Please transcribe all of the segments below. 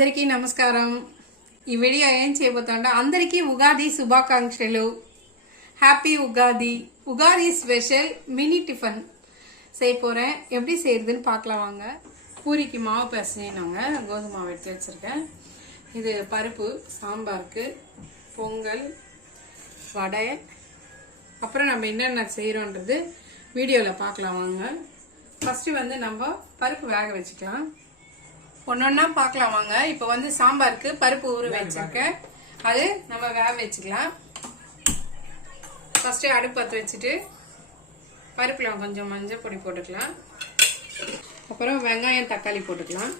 అందరికీ నమస్కారం. ఈ వీడియో ఏం చేయబోతుంటే అందరికీ ఉగాది శుభాకాంక్షలు. Happy Ugadi. Ugadi special mini tiffin செய்ய போகிறேன். எப்படி செய்யறதுன்னு பார்க்கலாம் வாங்க. பூரிக்கு மாவு பிசையணுங்க. கோதுமை மாவு எடுத்து வச்சுருக்கேன். இது பருப்பு சாம்பாருக்கு, பொங்கல், வடை, அப்புறம் நம்ம என்னென்ன செய்கிறோன்றது வீடியோவில் பார்க்கலாம் வாங்க. ஃபஸ்ட்டு வந்து நம்ம பருப்பு வேக வச்சுக்கலாம். ஒன்னொன்னா பார்க்கலாம் வாங்க. இப்போ வந்து சாம்பாருக்கு பருப்பு ஊற வச்சிருக்கேன். அது நம்ம வேக வச்சுக்கலாம். ஃபர்ஸ்ட் அடுப்பு பற்ற வச்சுட்டு பருப்புல கொஞ்சம் மஞ்சள் பொடி போட்டுக்கலாம். அப்புறம் வெங்காயம் தக்காளி போட்டுக்கலாம்.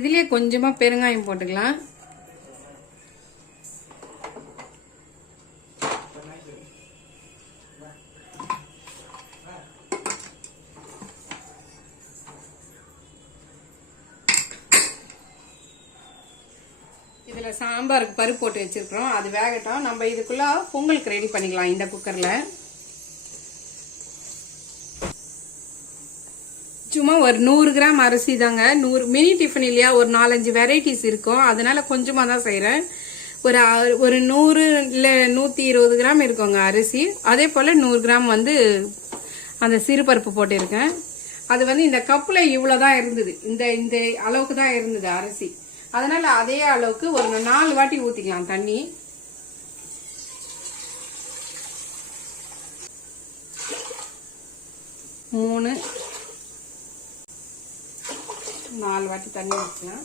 இதுலயே கொஞ்சமா பெருங்காயம் போட்டுக்கலாம். இதுல சாம்பாருக்கு பருப்பு போட்டு வச்சிருக்கிறோம். அது வேகட்டும். நம்ம இதுக்குள்ள பொங்கலுக்கு ரெடி பண்ணிக்கலாம். இந்த குக்கர்ல சும்மா ஒரு 100 கிராம் அரிசி தாங்க. 100 மினி டிஃபன் இல்லையா, ஒரு 4-5 வெரைட்டிஸ் இருக்கும். அதனால கொஞ்சமா தான் செய்யறேன். ஒரு 100 இல்ல 120 கிராம் இருக்குங்க அரிசி. அதே போல 100 கிராம் வந்து அந்த சிறுபருப்பு போட்டிருக்கேன். அது வந்து இந்த கப்புல இவ்வளவுதான் இருந்தது. இந்த அளவுக்கு தான் இருந்தது அரிசி. அதனால அதே அளவுக்கு ஒரு 4 வாட்டி ஊத்திக்கலாம் தண்ணி. மூணு 4 வாட்டி தண்ணி ஊற்றிக்கலாம்.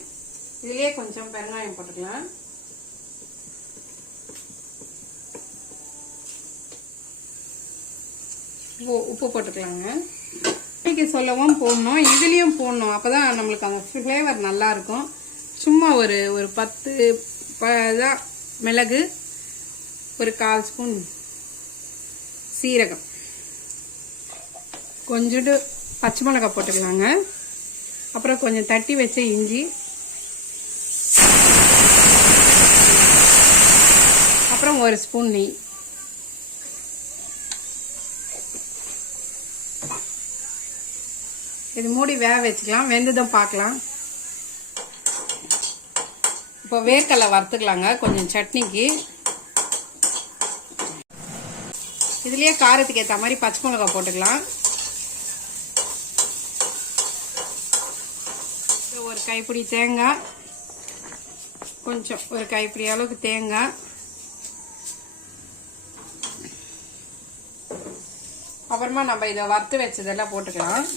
இதுலயே கொஞ்சம் பெருங்காயம் போட்டுக்கலாம். உப்பு போட்டுக்கலாங்க. இன்னைக்கு சொல்லவும் போடணும், இதுலயும் போடணும். அப்பதான் நம்மளுக்கு அந்த ஃபிளேவர் நல்லா இருக்கும். சும்மா ஒரு 10 மிளகு, ஒரு 1/4 ஸ்பூன் சீரகம், கொஞ்சோண்டு பச்சை மிளகாய் போட்டுக்கலாங்க. அப்புறம் கொஞ்சம் தட்டி வச்ச இஞ்சி, அப்புறம் 1 ஸ்பூன் நெய். இது மூடி வேக வச்சுக்கலாம். வெந்ததும் பார்க்கலாம். இப்போ வேர்க்கடலை வறுத்துக்கலாங்க கொஞ்சம் சட்னிக்கு. இதுலயே காரத்துக்கு ஏற்ற மாதிரி பச்சை மிளகாய் போட்டுக்கலாம். ஒரு கைப்பிடி தேங்காய், கொஞ்சம் ஒரு கைப்பிடி அளவுக்கு தேங்காய், அப்புறமா நம்ம இதை வறுத்து வச்சதெல்லாம் போட்டுக்கலாம்.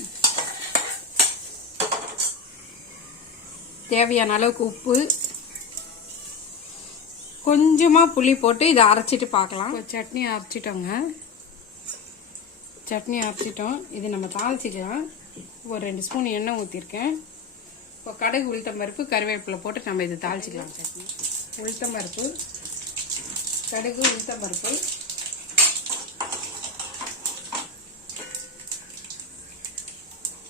தேவையான அளவுக்கு உப்பு, கொஞ்சமா புளி போட்டு இதை அரைச்சிட்டு பார்க்கலாம். சட்னி அரைச்சிட்டோங்க. சட்னி அரைச்சிட்டோம். இது நம்ம தாளிச்சிக்கலாம். ஒரு 2 ஸ்பூன் எண்ணெய் ஊற்றிருக்கேன். இப்போ கடுகு, உளுத்தம்பருப்பு, கருவேப்பிலை போட்டு நம்ம இது தாளிச்சிக்கலாம். சட்னி உளுத்தம்பருப்பு, கடுகு, உளுத்தம்பருப்பு,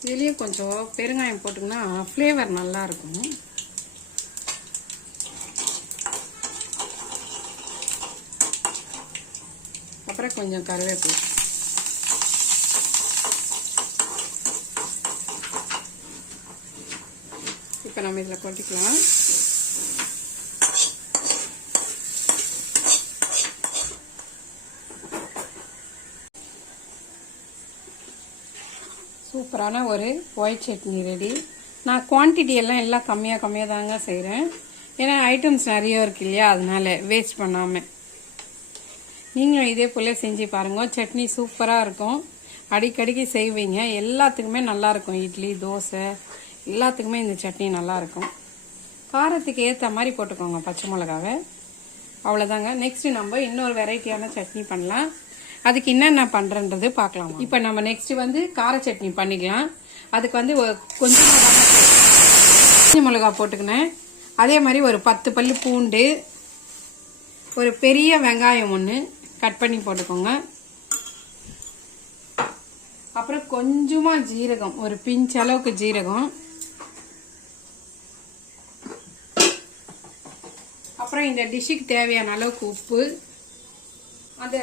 இதுலேயே கொஞ்சம் பெருங்காயம் போட்டிங்கன்னா ஃப்ளேவர் நல்லா இருக்கும். அப்புறம் கொஞ்சம் கருவேப்பிலை. இப்போ நம்ம இதில் கொட்டிக்கலாம். சூப்பரான ஒரு ஒயிட் சட்னி ரெடி. நான் குவான்டிட்டி எல்லாம் கம்மியாக தாங்க செய்கிறேன். ஏன்னா ஐட்டம்ஸ் நிறைய இருக்கு இல்லையா, அதனால வேஸ்ட் பண்ணாமல் நீங்களும் இதே போல செஞ்சு பாருங்க. சட்னி சூப்பராக இருக்கும். அடிக்கடிக்கு செய்வீங்க. எல்லாத்துக்குமே நல்லா இருக்கும். இட்லி, தோசை எல்லாத்துக்குமே இந்த சட்னி நல்லா இருக்கும். காரத்துக்கு ஏற்ற மாதிரி போட்டுக்கோங்க பச்சை மிளகாவை. அவ்வளோதாங்க. நெக்ஸ்ட் நம்ம இன்னொரு வெரைட்டியான சட்னி பண்ணலாம். அதுக்கு என்னென்ன பண்ணுறன்றது பார்க்கலாம். இப்போ நம்ம நெக்ஸ்ட் வந்து கார சட்னி பண்ணிக்கலாம். அதுக்கு வந்து கொஞ்சமாக பச்சை மிளகா போட்டுக்கினேன். அதே மாதிரி ஒரு 10 பல்லு பூண்டு, ஒரு பெரிய வெங்காயம் 1 கட் பண்ணி போட்டுக்கோங்க. அப்புறம் கொஞ்சமா ஜீரகம், ஒரு பிஞ்ச் அளவுக்கு ஜீரகம். அப்புறம் இந்த டிஷ்ஷுக்கு தேவையான அளவுக்கு உப்பு. அந்த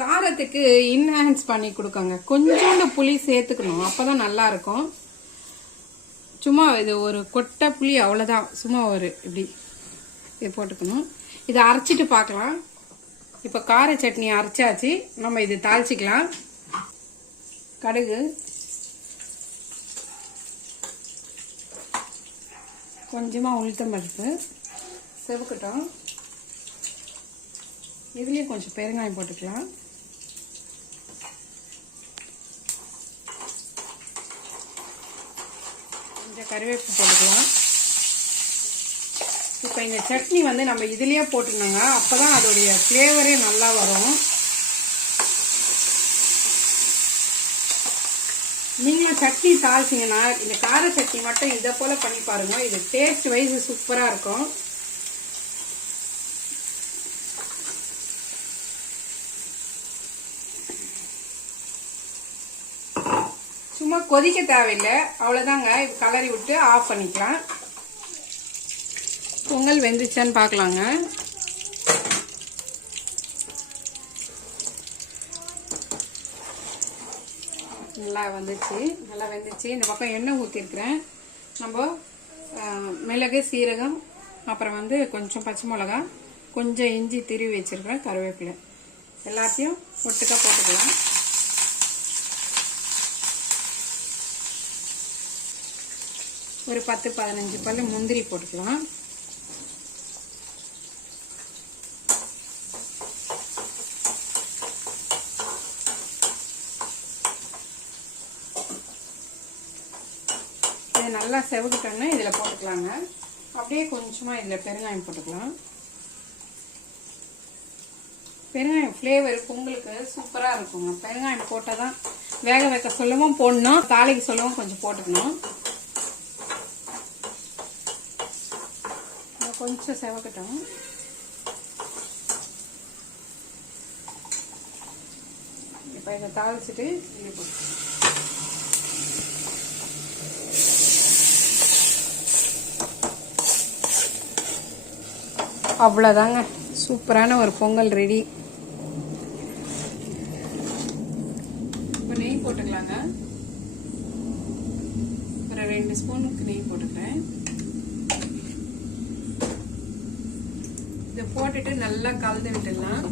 காரத்துக்கு இன்ஹான்ஸ் பண்ணி கொடுக்காங்க. கொஞ்சோண்டு புளி சேர்த்துக்கணும், அப்பதான் நல்லா இருக்கும். சும்மா இது ஒரு கொட்டை புளி அவ்வளோதான், சும்மா ஒரு இப்படி இது போட்டுக்கணும். இதை அரைச்சிட்டு பார்க்கலாம். இப்போ கார சட்னி அரைச்சாச்சு, நம்ம இது தாளிச்சிக்கலாம். கடுகு, கொஞ்சமாக உளுத்தம் பருப்பு செவக்கட்டும். இதுலேயும் கொஞ்சம் பெருங்காயம் போட்டுக்கலாம். கொஞ்சம் கறிவேப்பிலை போட்டுக்கலாம். இப்போ இந்த சட்னி வந்து நம்ம இதுலேயே போட்டுருந்தாங்க, அப்போ தான் அதோடைய ஃப்ளேவரே நல்லா வரும். நீங்களும் சட்னி தாளிச்சிங்கன்னா இந்த கார சட்னி மட்டும் இதை போல் பண்ணி பாருங்க. இது டேஸ்ட் வைஸ் சூப்பராக இருக்கும். சும்மா கொதிக்க தேவையில்லை, அவ்வளோதாங்க. இப்போ கலரி விட்டு ஆஃப் பண்ணிக்கலாம். பொங்கல் வெந்துச்சான்னு பார்க்கலாங்க. நல்லா வெந்துச்சு. இந்த பக்கம் எண்ணெய் ஊற்றிருக்கிறேன். நம்ம மிளகு, சீரகம், அப்புறம் வந்து கொஞ்சம் பச்சை மிளகா, கொஞ்சம் இஞ்சி திருவி வச்சிருக்கிறேன், கருவேப்பிலை எல்லாத்தையும் ஒட்டுக்கா போட்டுக்கலாம். ஒரு 10-15 பல்லு முந்திரி போட்டுக்கலாம். இது நல்லா செவக்கிட்டோன்னா இதில் போட்டுக்கலாங்க. அப்படியே கொஞ்சமாக இதில் பெருங்காயம் போட்டுக்கலாம். பெருங்காயம் ஃப்ளேவர் பொங்கலுக்கு சூப்பராக இருக்குங்க. பெருங்காயம் போட்டால் தான் வேக வைக்க சொல்லவும் போடணும், தாளிக்கு சொல்லவும் கொஞ்சம் போட்டுக்கணும். கொஞ்சம் செவக்கட்டும். இப்போ இதை தாளிச்சிட்டு அவ்வளோதாங்க, சூப்பரான ஒரு பொங்கல் ரெடி. இப்போ நெய் போட்டுக்கலாங்க. ஒரு 2 ஸ்பூனுக்கு நெய் போட்டுக்கிறேன். இதை போட்டுட்டு நல்லா கலந்து விட்டுடலாம்.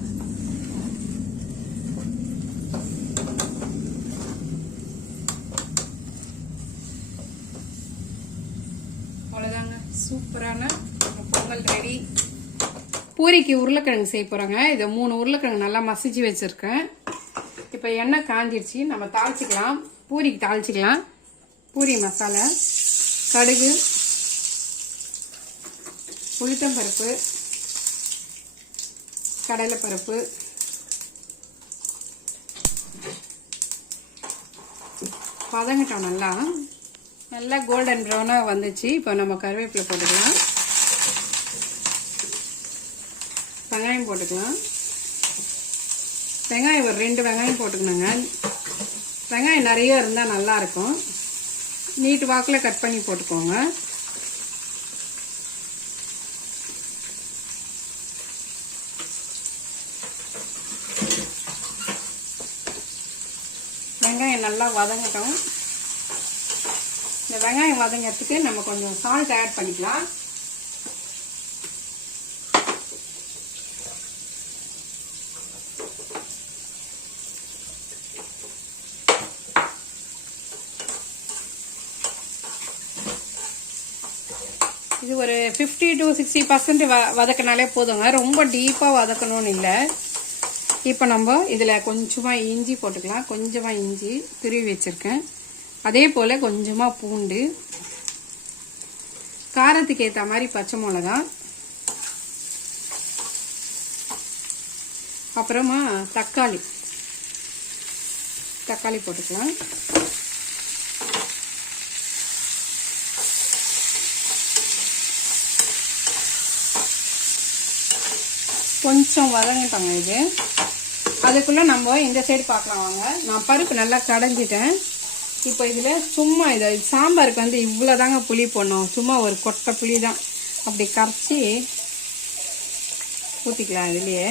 அவ்வளோதாங்க, சூப்பரான பொங்கல் ரெடி. பூரிக்கு உருளைக்கிழங்கு செய்ய போகிறாங்க. இதை 3 உருளைக்கிழங்கு நல்லா மசிச்சு வச்சுருக்கேன். இப்போ எண்ணெய் காஞ்சிருச்சு, நம்ம தாளிச்சிக்கலாம். பூரிக்கு தாளிச்சிக்கலாம். பூரி மசாலா, கடுகு, உளுத்தம்பருப்பு, கடலைப்பருப்பு, பதங்கிட்டோம். நல்லா கோல்டன் ப்ரௌனாக வந்துச்சு. இப்போ நம்ம கருவேப்பிலை போட்டுக்கலாம். வெங்காயம் போட்டுக்கலாம். வெங்காயம் ஒரு 2 வெங்காயம் போட்டுக்கணுங்க. வெங்காயம் நிறைய இருந்தால் நல்லாயிருக்கும். நீட்டு வாக்கில் கட் பண்ணி போட்டுக்கோங்க. வெங்காயம் நல்லா வதங்கட்டும். இந்த வெங்காயம் வதங்கிறதுக்கு நம்ம கொஞ்சம் சால்ட் ஆட் பண்ணிக்கலாம். இது ஒரு 50 to 60% வதக்கினாலே போதுங்க, ரொம்ப டீப்பாக வதக்கணும்னு இல்லை. இப்போ நம்ம இதில் கொஞ்சமாக இஞ்சி போட்டுக்கலாம். கொஞ்சமாக இஞ்சி துருவி வச்சுருக்கேன். அதே போல் கொஞ்சமாக பூண்டு, காரத்துக்கு ஏற்ற மாதிரி பச்சை மிளகா, அப்புறமா தக்காளி போட்டுக்கலாம். கொஞ்சம் வதங்கிட்டாங்க. இது அதுக்குள்ளே நம்ம இந்த சைடு பார்க்கலாம் வாங்க. நான் பருப்பு நல்லா கடைஞ்சிட்டேன். இப்போ இதில் சும்மா இதை சாம்பாருக்கு வந்து இவ்வளோ தாங்க புளி போடணும். சும்மா ஒரு கொட்டை புளி தான், அப்படி கரைச்சி ஊற்றிக்கலாம். இதுலேயே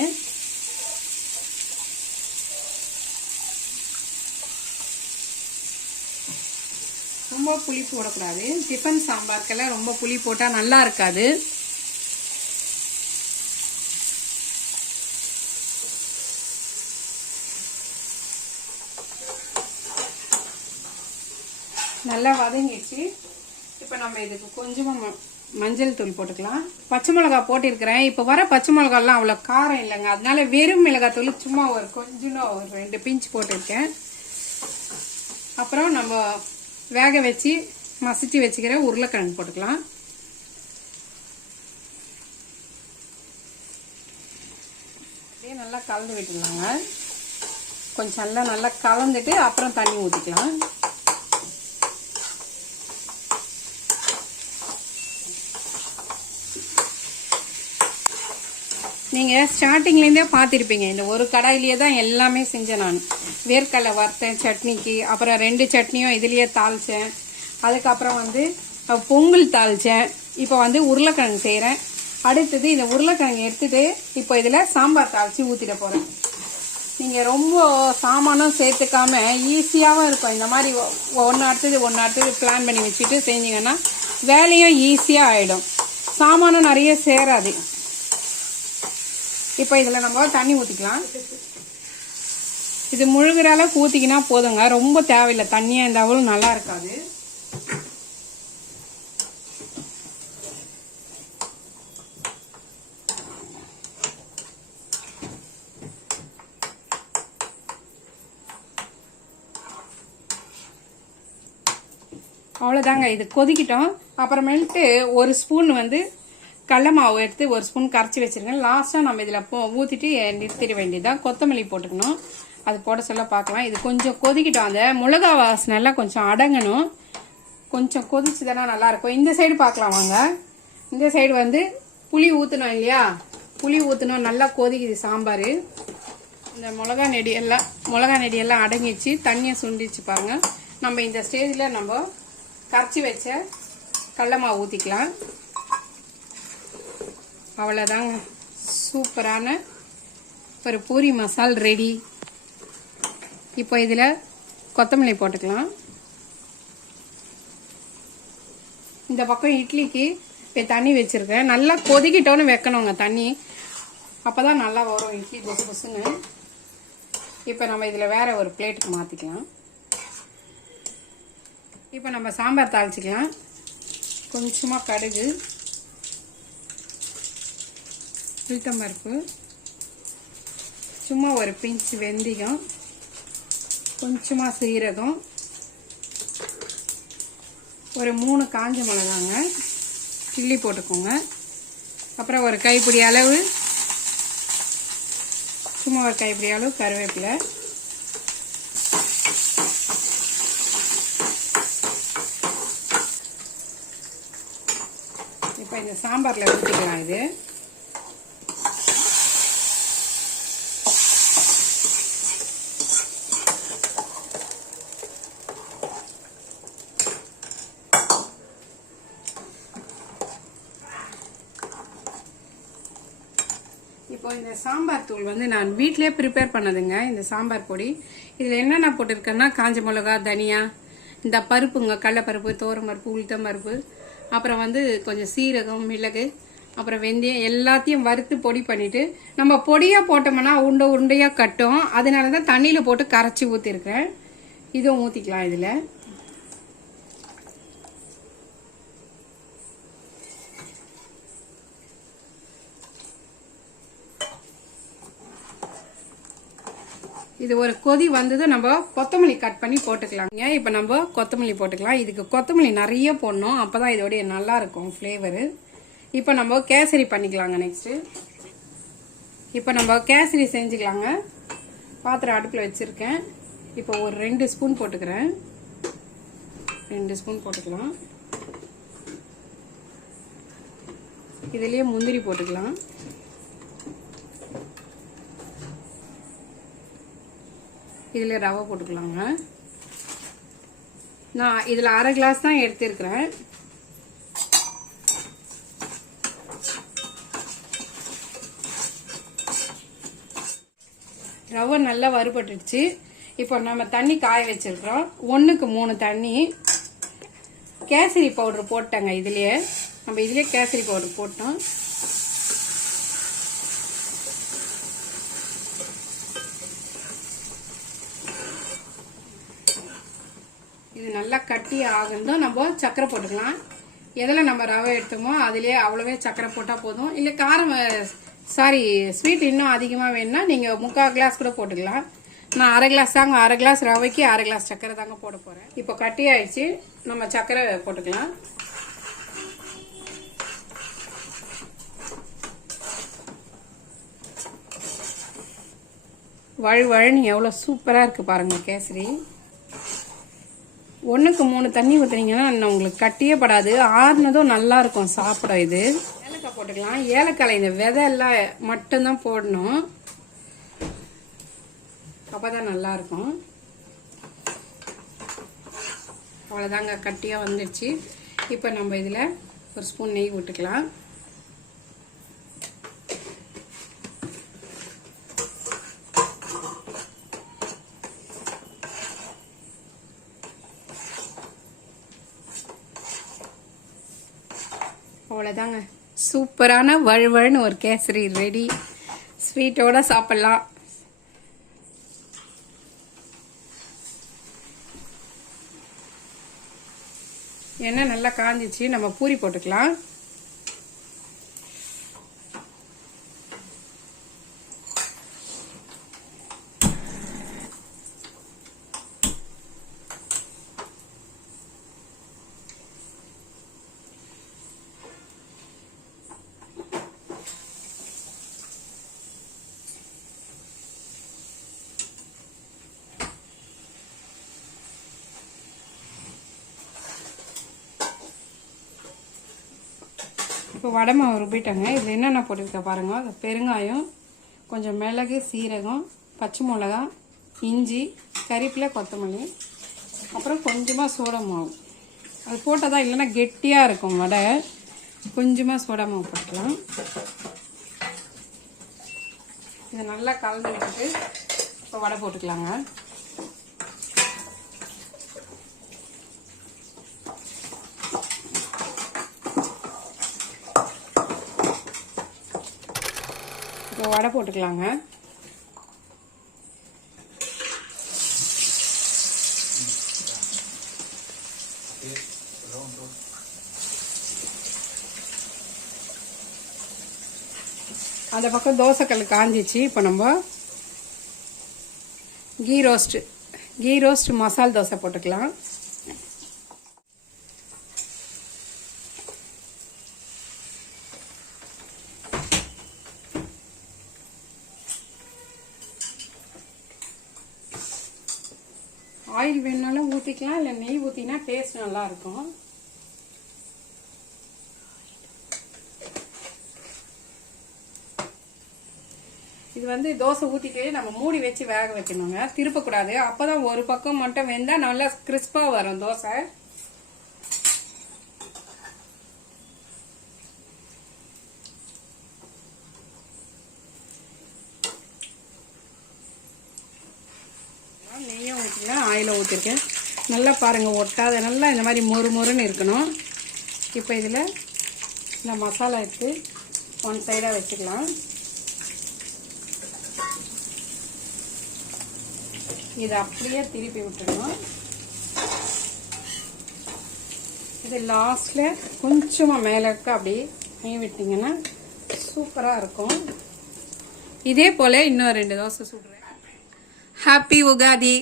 ரொம்ப புளி போடக்கூடாது. டிஃபன் சாம்பாருக்கெல்லாம் ரொம்ப புளி போட்டால் நல்லா இருக்காது. நல்லா வதங்கிடுச்சு. இப்போ நம்ம இதுக்கு கொஞ்சமாக மஞ்சள் தூள் போட்டுக்கலாம். பச்சை மிளகா போட்டிருக்கிறேன். இப்போ வர பச்சை மிளகாலாம் அவ்வளோ காரம் இல்லைங்க, அதனால வெறும் மிளகாய் தூள் சும்மா ஒரு கொஞ்சம் ஒரு 2 பிஞ்ச் போட்டிருக்கேன். அப்புறம் நம்ம வேக வச்சு மசிச்சு வச்சுக்கிற உருளைக்கிழங்கு போட்டுக்கலாம். அப்படியே நல்லா கலந்து விட்டுக்கலாங்க. கொஞ்சம் நல்லா கலந்துட்டு அப்புறம் தண்ணி ஊற்றிக்கலாம். நீங்கள் ஸ்டார்டிங்லேருந்தே பார்த்துருப்பீங்க, இந்த ஒரு கடாயிலேயே தான் எல்லாமே செஞ்சேன். நான் வேர்க்கடலை வறுத்தேன் சட்னிக்கு, அப்புறம் 2 சட்னியும் இதுலேயே தாளித்தேன். அதுக்கப்புறம் வந்து பொங்கல் தாளித்தேன். இப்போ வந்து உருளைக்கிழங்கு செய்கிறேன். அடுத்தது இந்த உருளைக்கிழங்கு எடுத்துகிட்டு இப்போ இதில் சாம்பார் தாளித்து ஊற்றிட போகிறேன். நீங்கள் ரொம்ப சாமானும் சேர்த்துக்காம ஈஸியாகவும் இருக்கும். இந்த மாதிரி ஒன்று அடுத்தது பிளான் பண்ணி வச்சுட்டு செஞ்சீங்கன்னா வேலையும் ஈஸியாக ஆகிடும், சாமானும் நிறைய சேராது. இப்போ இதில் நம்ம தண்ணி ஊற்றிக்கலாம். இது முழுகிற அளவுக்கு ஊற்றிக்கினா போதுங்க, ரொம்ப தேவையில்லை. தண்ணியாக இருந்தாலும் நல்லா இருக்காது. அவ்வளோதாங்க, இது கொதிக்கிட்டோம். அப்புறமேட்டு ஒரு ஸ்பூன் வந்து கடல மாவு எடுத்து ஒரு ஸ்பூன் கரைச்சி வச்சிருக்கேன். லாஸ்ட்டாக நம்ம இதில் ஊற்றிட்டு நிறுத்திட வேண்டியதுதான். கொத்தமல்லி போட்டுக்கணும், அது போட சொல்ல பார்க்கலாம். இது கொஞ்சம் கொதிக்கிட்டோம், அந்த மிளகா வாசனைலாம் கொஞ்சம் அடங்கணும். கொஞ்சம் கொதிச்சுதானா நல்லாயிருக்கும். இந்த சைடு பார்க்கலாம் வாங்க. இந்த சைடு வந்து புளி ஊற்றணும் இல்லையா, புளி ஊற்றணும். நல்லா கொதிக்குது சாம்பார். இந்த மிளகா நெடியெல்லாம் அடங்கிச்சு, தண்ணியை சுண்டிச்சு பாருங்க. நம்ம இந்த ஸ்டேஜில் நம்ம கரைச்சி வச்ச கடல மாவு ஊற்றிக்கலாம். அவ்வளோதாங்க, சூப்பரான ஒரு பூரி மசால் ரெடி. இப்போ இதில் கொத்தமல்லி போட்டுக்கலாம். இந்த பக்கம் இட்லிக்கு இப்போ தண்ணி வச்சுருக்கேன். நல்லா கொதிக்கிட்டோன்னு வைக்கணுங்க தண்ணி, அப்போ தான் நல்லா வரும் இட்லி பொசு பொசுன்னு. இப்போ நம்ம இதில் வேற ஒரு பிளேட்டுக்கு மாற்றிக்கலாம். இப்போ நம்ம சாம்பார் தாளிச்சிக்கலாம். கொஞ்சமாக கடுகு, உளுத்தம்பருப்பு, சும்மா ஒரு பிஞ்ச் வெந்தயம், கொஞ்சமாக சீரகம், ஒரு 3 காஞ்ச மிளகாங்க கிள்ளி போட்டுக்கோங்க. அப்புறம் ஒரு கைப்பிடி அளவு, சும்மா ஒரு கைப்பிடி அளவு கருவேப்பிலை. இப்போ இந்த சாம்பாரில் ஊற்றிக்கலாம். இது இப்போ இந்த சாம்பார் தூள் வந்து நான் வீட்டிலே ப்ரிப்பேர் பண்ணதுங்க. இந்த சாம்பார் பொடி இதில் என்னென்ன போட்டிருக்கேன்னா காஞ்ச மிளகா, தனியா, இந்த பருப்புங்க, கடலைப்பருப்பு, துவரம்பருப்பு, உளுத்தம்பருப்பு, அப்புறம் வந்து கொஞ்சம் சீரகம், மிளகு, அப்புறம் வெந்தயம் எல்லாத்தையும் வறுத்து பொடி பண்ணிட்டு நம்ம பொடியாக போட்டோம்னா உருண்டையாக கட்டும். அதனால தான் தண்ணியில் போட்டு கரைச்சி ஊற்றிருக்கேன். இதுவும் ஊற்றிக்கலாம் இதில். இது ஒரு கொதி வந்தது நம்ம கொத்தமல்லி கட் பண்ணி போட்டுக்கலாங்க. இப்போ நம்ம கொத்தமல்லி போட்டுக்கலாம். இதுக்கு கொத்தமல்லி நிறைய போடணும், அப்போதான் இதோடைய நல்லா இருக்கும் ஃப்ளேவரு. இப்போ நம்ம கேசரி பண்ணிக்கலாங்க. நெக்ஸ்ட்டு இப்போ நம்ம கேசரி செஞ்சுக்கலாங்க. பாத்திரம் அடுப்பில் வச்சுருக்கேன். இப்போ ஒரு 2 ஸ்பூன் போட்டுக்கிறேன். 2 ஸ்பூன் போட்டுக்கலாம். இதுலேயே முந்திரி போட்டுக்கலாம். இதில் ரவை போட்டுக்கலாங்க. நான் இதில் 1/2 கிளாஸ் தான் எடுத்துருக்கிறேன். ரவை நல்லா வறுபட்டுடுச்சு. இப்போ நம்ம தண்ணி காய வச்சிருக்கிறோம். 1க்கு 3 தண்ணி. கேசரி பவுடர் போட்டாங்க இதுலயே. நம்ம இதுலயே கேசரி பவுடர் போட்டோம். இது நல்லா கட்டி ஆகுதும் நம்ம சக்கரை போட்டுக்கலாம். எதில் நம்ம ரவை எடுத்தோமோ அதுலேயே அவ்வளோவே சக்கரை போட்டால் போதும். இல்லை காரம் ஸ்வீட் இன்னும் அதிகமாக வேணும்னா நீங்கள் 3/4 கிளாஸ் கூட போட்டுக்கலாம். நான் 1/2 கிளாஸ் தாங்க, 1/2 கிளாஸ் ரவைக்கு 1/2 கிளாஸ் சக்கரை தாங்க போட போகிறேன். இப்போ கட்டி ஆயிடுச்சு, நம்ம சக்கரை போட்டுக்கலாம். வழுவழுன்னு எவ்வளோ சூப்பராக இருக்குது பாருங்கள் கேசரி. 1க்கு 3 தண்ணி ஊற்றுனீங்கன்னா உங்களுக்கு கட்டியே படாது. ஆறுனதும் நல்லா இருக்கும் சாப்பிட. இது ஏலக்காய் போட்டுக்கலாம். ஏலக்காய் இந்த விதை எல்லாம் மட்டும்தான் போடணும், அப்போதான் நல்லா இருக்கும். அவ்வளோதாங்க, கட்டியாக வந்துடுச்சு. இப்போ நம்ம இதில் ஒரு ஸ்பூன் நெய் விட்டுக்கலாம். அவ்வளோதாங்க, சூப்பரான வழுவழுன்னு ஒரு கேசரி ரெடி. ஸ்வீட்டோட சாப்பிட்லாம். எண்ணெய் நல்லா காஞ்சிச்சு, நம்ம பூரி போட்டுக்கலாம். இப்போ வடை மாவு ருப்பிட்டாங்க. இதில் என்னென்ன போட்டிருக்க பாருங்கள். பெருங்காயம், கொஞ்சம் மிளகு, சீரகம், பச்சை மிளகா, இஞ்சி, கறிவேப்பிலை, கொத்தமல்லி, அப்புறம் கொஞ்சமாக சோடா மாவு. அது போட்டால் தான், இல்லைன்னா கெட்டியாக இருக்கும் வடை. கொஞ்சமாக சோடா மாவு போட்டுக்கலாம். இதை நல்லா கலந்து விட்டுட்டு இப்போ வடை போட்டுக்கலாங்க. இப்போ வடை போட்டுக்கலாங்க. அந்த பக்கம் தோசைக்கல் காஞ்சிச்சு. இப்போ நம்ம கீ ரோஸ்ட் மசால் தோசை போட்டுக்கலாம். ஆயில் வேணுனாலும் ஊற்றிக்கலாம், இல்லை நெய் ஊற்றினா டேஸ்ட் நல்லா இருக்கும். இது வந்து தோசை ஊற்றிட்டு நம்ம மூடி வச்சு வேக வைக்கணுங்க, திருப்பக்கூடாது. அப்போதான் ஒரு பக்கம் மட்டும் வெந்தால் நல்லா கிறிஸ்பாக வரும் தோசை. நெய்யும் ஊற்றிக்கலாம், ஆயிலும் ஊற்றிருக்கேன். நல்லா பாருங்கள், ஒட்டாத நல்லா இந்த மாதிரி மொறு மொறுன்னு இருக்கணும். இப்போ இதில் இந்த மசாலா எடுத்து ஒன் சைடாக வச்சுக்கலாம். இதை அப்படியே திருப்பி விட்டுடணும். இது லாஸ்ட்டில் கொஞ்சமாக மேலே இருக்க அப்படியே நெய் விட்டிங்கன்னா சூப்பராக இருக்கும். இதே போல் இன்னும் 2 దోశ சுடுறேன். హ్యాపీ ఉగాది.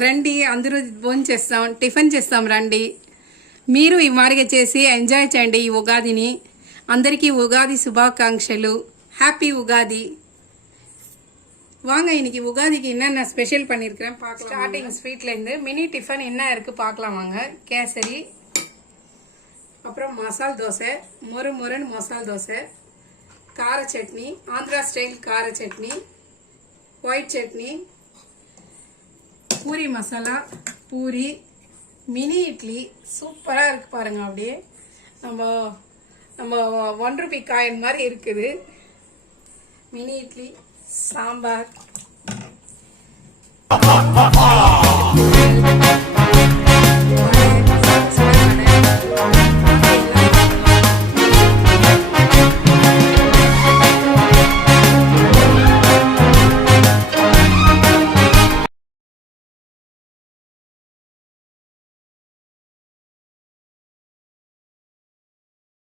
రండి అందరూ భోజనం చేస్తాం, టిఫిన్ చేస్తాం రండి. మీరు ఈ మాదిరిగా చేసి ఎంజాయ్ చేయండి ఈ ఉగాదిని. అందరికీ ఉగాది శుభాకాంక్షలు. హ్యాపీ ఉగాది. வாங்க, இன்னைக்கு உகாதிக்கு என்னென்ன ஸ்பெஷல் பண்ணியிருக்கிறேன் பார்க்கலாம். ஸ்டார்டிங் ஸ்வீட்லேருந்து மினி டிஃபன் என்ன இருக்குது பார்க்கலாம் வாங்க. கேசரி, அப்புறம் மசால் தோசை, மொறு மொறுன்னு மசால் தோசை, கார சட்னி, ஆந்திரா ஸ்டைல் கார சட்னி, ஒயிட் சட்னி, பூரி மசாலா பூரி, மினி இட்லி சூப்பராக இருக்குது பாருங்கள். அப்படியே நம்ம 1 ரூபி காயின் மாதிரி இருக்குது. மினி இட்லி, சாம்பார்.